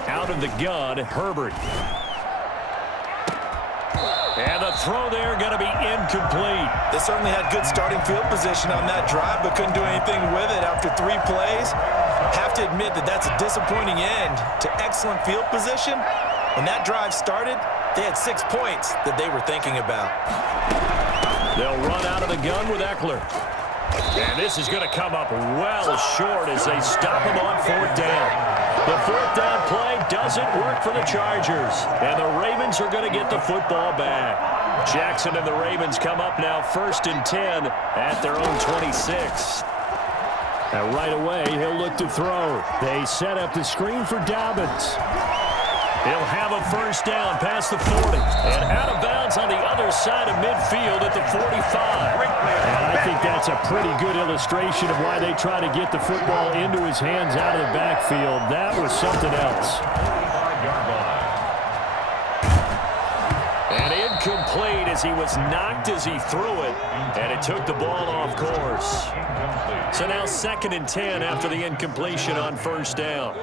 Out of the gun, Herbert. And the throw there going to be incomplete. They certainly had good starting field position on that drive, but couldn't do anything with it after 3 plays. Have to admit that that's a disappointing end to excellent field position. When that drive started, they had 6 points that they were thinking about. They'll run out of the gun with Eckler. And this is going to come up well short as they stop him on 4th down. The 4th down play doesn't work for the Chargers. And the Ravens are going to get the football back. Jackson and the Ravens come up now 1st and 10 at their own 26. And right away, he'll look to throw. They set up the screen for Dobbins. He'll have a first down past the 40. And out of bounds on the other side of midfield at the 45. And I think that's a pretty good illustration of why they try to get the football into his hands out of the backfield. That was something else. And incomplete as he was knocked as he threw it. And it took the ball off course. So now 2nd and 10 after the incompletion on first down.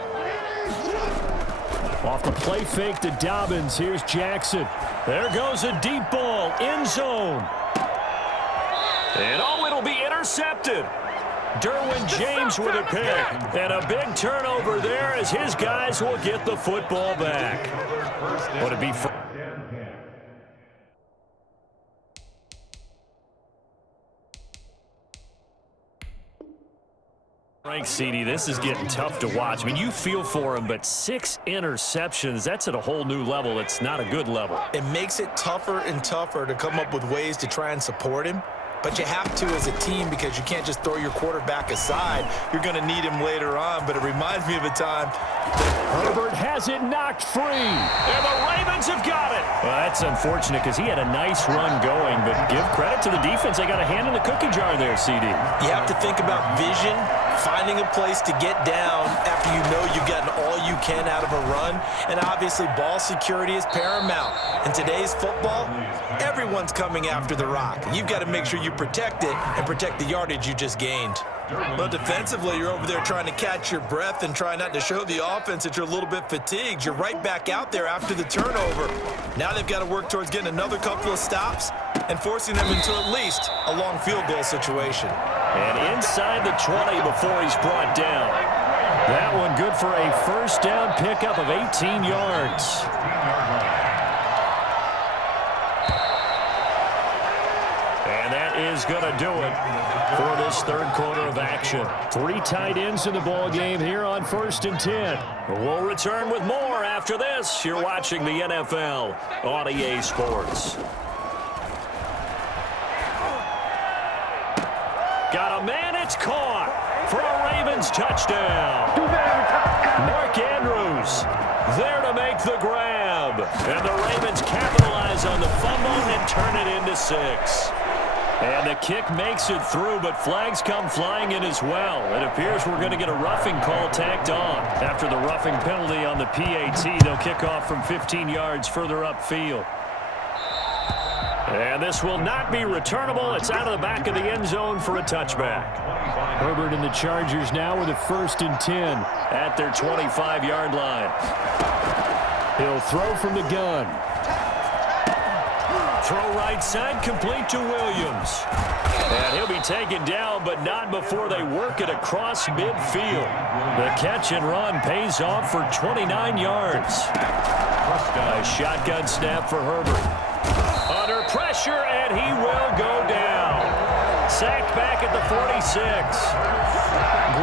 Off the play fake to Dobbins. Here's Jackson. There goes a deep ball. End zone. And oh, it'll be intercepted. Derwin James with a pick. And a big turnover there as his guys will get the football back. Would it be Frank, CD, this is getting tough to watch. I mean, you feel for him, but 6 interceptions, that's at a whole new level. It's not a good level. It makes it tougher and tougher to come up with ways to try and support him. But you have to as a team because you can't just throw your quarterback aside. You're going to need him later on. But it reminds me of a time that Herbert has it knocked free. And the Ravens have got it. Well, that's unfortunate because he had a nice run going. But give credit to the defense. They got a hand in the cookie jar there, CD. you have to think about vision, finding a place to get down after you know you've gotten all you can out of a run. And obviously, ball security is paramount. In today's football, everyone's coming after the rock. You've got to make sure you protect it and protect the yardage you just gained. But defensively, you're over there trying to catch your breath and try not to show the offense that you're a little bit fatigued. You're right back out there after the turnover. Now they've got to work towards getting another couple of stops and forcing them into at least a long field goal situation. And inside the 20 before he's brought down. That one good for a first down pickup of 18 yards. And that is going to do it for this third quarter of action. 3 tight ends in the ball game here on 1st and 10. We'll return with more after this. You're watching the NFL on EA Sports. Got a man, it's caught for a Ravens touchdown. Mark Andrews there to make the grab. And the Ravens capitalize on the fumble and turn it into 6. And the kick makes it through, but flags come flying in as well. It appears we're going to get a roughing call tacked on. After the roughing penalty on the PAT, they'll kick off from 15 yards further upfield. And this will not be returnable. It's out of the back of the end zone for a touchback. Herbert and the Chargers now with a 1st and 10. At their 25-yard line. He'll throw from the gun. Throw right side, complete to Williams. And he'll be taken down, but not before they work it across midfield. The catch and run pays off for 29 yards. A shotgun snap for Herbert. Under pressure, and he will go down. Sacked back at the 46.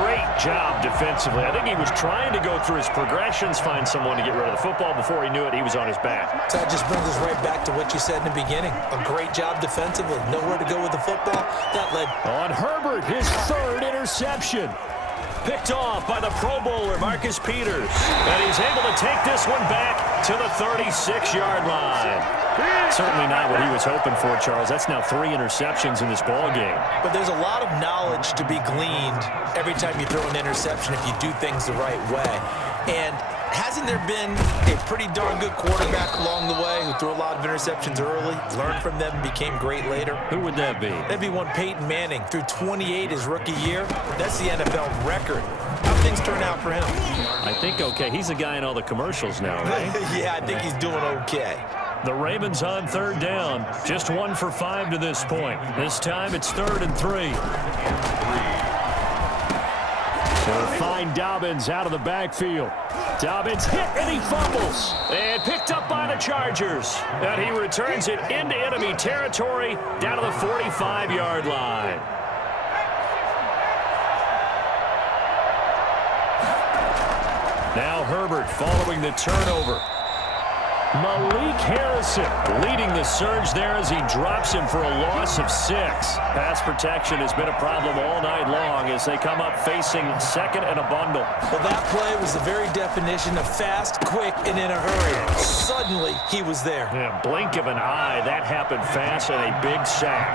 Great job defensively. I think he was trying to go through his progressions, find someone to get rid of the football. Before he knew it, he was on his back. So that just brings us right back to what you said in the beginning. A great job defensively. Nowhere to go with the football. That led On Herbert, his 3rd interception. Picked off by the Pro Bowler, Marcus Peters. And he's able to take this one back to the 36-yard line. Certainly not what he was hoping for, Charles. That's now 3 interceptions in this ball game. But there's a lot of knowledge to be gleaned every time you throw an interception if you do things the right way. And hasn't there been a pretty darn good quarterback along the way who threw a lot of interceptions early, learned from them, became great later? Who would that be? That'd be one Peyton Manning. Threw 28 his rookie year. That's the NFL record. How things turn out for him? I think okay. He's a guy in all the commercials now, right? Yeah, I think he's doing okay. The Ravens on 3rd down. Just 1 for 5 to this point. This time it's 3rd and 3. They'll find Dobbins out of the backfield. Dobbins hit and he fumbles. And picked up by the Chargers. And he returns it into enemy territory down to the 45-yard line. Now Herbert following the turnover. Malik Harrison Leading the surge there as he drops him for a loss of 6. Pass protection has been a problem all night long as they come up facing 2nd and a bundle. Well, that play was the very definition of fast, quick, and in a hurry. Suddenly, he was there. Yeah, blink of an eye. That happened fast and a big sack.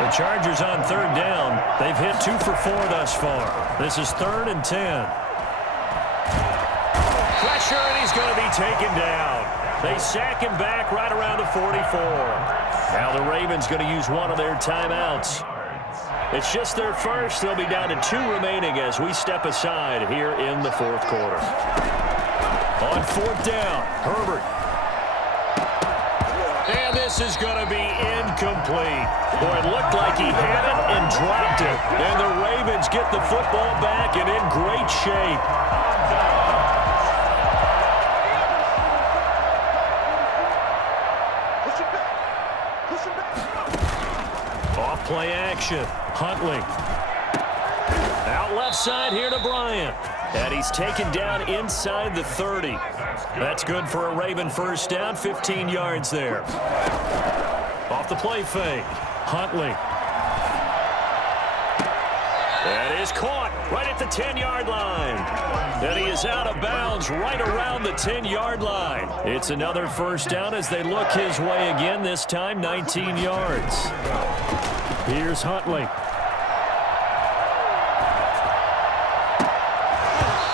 The Chargers on 3rd down. They've hit 2 for 4 thus far. This is 3rd and 10. Pressure, and he's going to be taken down. They sack him back right around the 44. Now the Ravens going to use one of their timeouts. It's just their first. They'll be down to 2 remaining as we step aside here in the 4th quarter. On 4th down, Herbert. And this is going to be incomplete. Boy, it looked like he had it and dropped it. And the Ravens get the football back and in great shape. Off play action. Huntley. Out left side here to Bryant. And he's taken down inside the 30. That's good for a Raven first down, 15 yards there. Off the play fake. Huntley. That is caught right at the 10-yard line. And he is out of bounds right around the 10-yard line. It's another first down as they look his way again, this time 19 yards. Here's Huntley.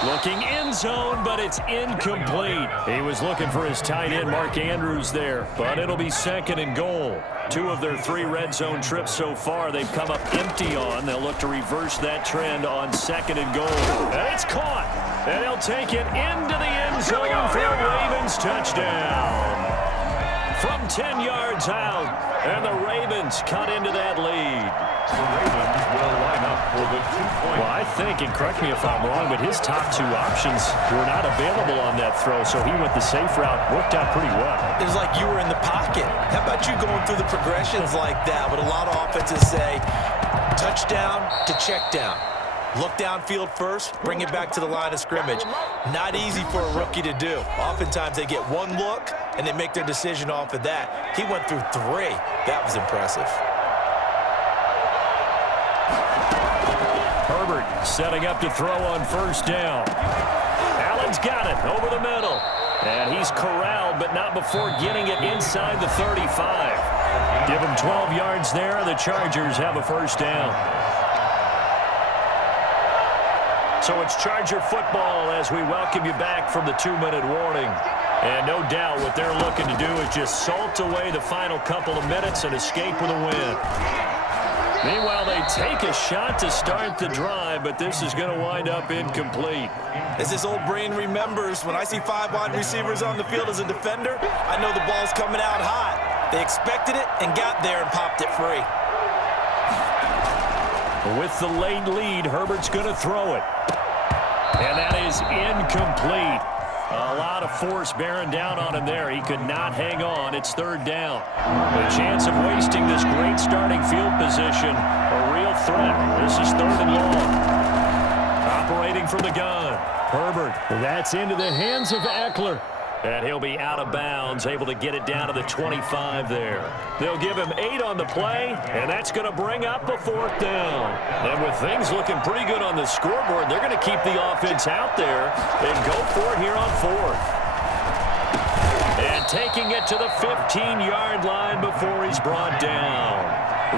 Looking end zone, but it's incomplete. He was looking for his tight end, Mark Andrews, there. But it'll be 2nd and goal. 2 of their 3 red zone trips so far they've come up empty on. They'll look to reverse that trend on 2nd and goal. And it's caught. And they'll take it into the end zone for a Ravens touchdown. From 10 yards out. And the Ravens cut into that lead. The Ravens will line up for the 2-point. Well, I think, and correct me if I'm wrong, but his top 2 options were not available on that throw, so he went the safe route. Worked out pretty well. It was like you were in the pocket. How about you going through the progressions like that? What a lot of offenses say, touchdown to check down. Look downfield first, bring it back to the line of scrimmage. Not easy for a rookie to do. Oftentimes they get one look, and they make their decision off of that. He went through 3. That was impressive. Herbert setting up to throw on first down. Allen's got it over the middle. And he's corralled, but not before getting it inside the 35. Give him 12 yards there, and the Chargers have a first down. So it's Charger football as we welcome you back from the 2-minute warning. And no doubt what they're looking to do is just salt away the final couple of minutes and escape with a win. Meanwhile, they take a shot to start the drive, but this is going to wind up incomplete. As this old brain remembers, when I see 5 wide receivers on the field as a defender, I know the ball's coming out hot. They expected it and got there and popped it free. With the late lead, Herbert's going to throw it. And that is incomplete. A lot of force bearing down on him there. He could not hang on. It's 3rd down. The chance of wasting this great starting field position, a real threat. This is 3rd and long. Operating from the gun. Herbert. That's into the hands of Eckler. And he'll be out of bounds, able to get it down to the 25 there. They'll give him 8 on the play, and that's going to bring up a 4th down. And with things looking pretty good on the scoreboard, they're going to keep the offense out there and go for it here on 4th. And taking it to the 15-yard line before he's brought down.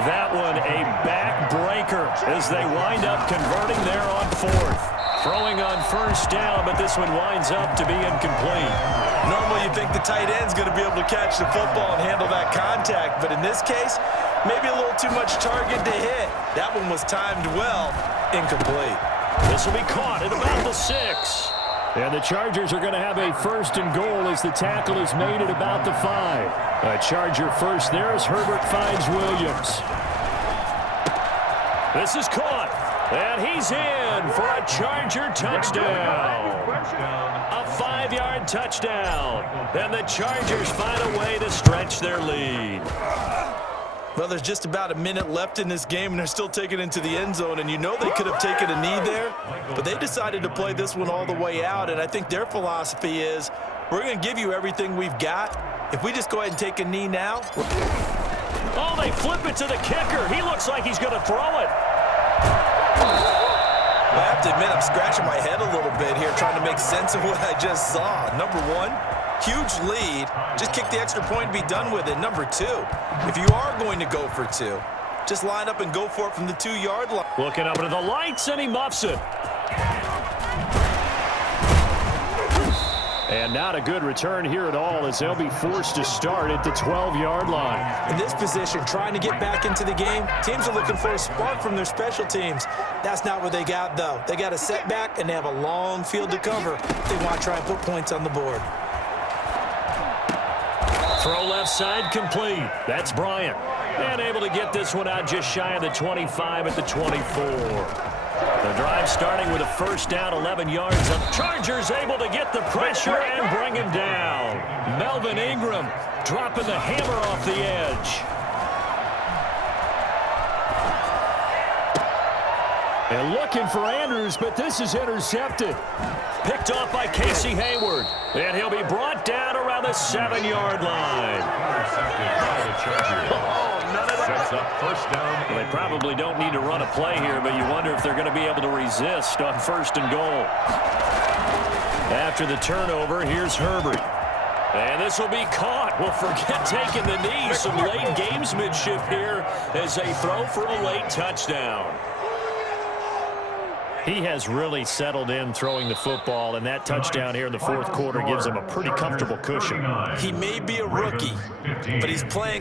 That one a backbreaker as they wind up converting there on 4th. Throwing on first down, but this one winds up to be incomplete. Normally you think the tight end's going to be able to catch the football and handle that contact, but in this case, maybe a little too much target to hit. That one was timed well, incomplete. This will be caught at about the 6. And the Chargers are going to have a 1st and goal as the tackle is made at about the 5. A Charger first there as Herbert finds Williams. This is caught. And he's in for a Charger touchdown. A 5-yard touchdown. And the Chargers find a way to stretch their lead. Well, there's just about a minute left in this game, and they're still taking it into the end zone. And you know they could have taken a knee there, but they decided to play this one all the way out. And I think their philosophy is, we're going to give you everything we've got. If we just go ahead and take a knee now. Oh, they flip it to the kicker. He looks like he's going to throw it. I have to admit, I'm scratching my head a little bit here trying to make sense of what I just saw. Number 1, huge lead. Just kick the extra point and be done with it. Number 2, if you are going to go for 2, just line up and go for it from the 2-yard line. Looking up into the lights, and he muffs it. And not a good return here at all as they'll be forced to start at the 12-yard line. In this position, trying to get back into the game, teams are looking for a spark from their special teams. That's not what they got, though. They got a setback, and they have a long field to cover. They want to try and put points on the board. Throw left side complete. That's Bryant. And able to get this one out just shy of the 25 at the 24. The drive starting with a first down, 11 yards. The Chargers able to get the pressure and bring him down. Melvin Ingram dropping the hammer off the edge. And looking for Andrews, but this is intercepted. Picked off by Casey Hayward. And he'll be brought down around the 7-yard line. Intercepted by the Chargers. Sets up first down. Well, they probably don't need to run a play here, but you wonder if they're going to be able to resist on 1st and goal. After the turnover, here's Herbert. And this will be caught. Well, forget taking the knee. Some late gamesmanship here as they throw for a late touchdown. He has really settled in throwing the football, and that touchdown here in the 4th quarter gives him a pretty comfortable cushion. He may be a rookie, but he's playing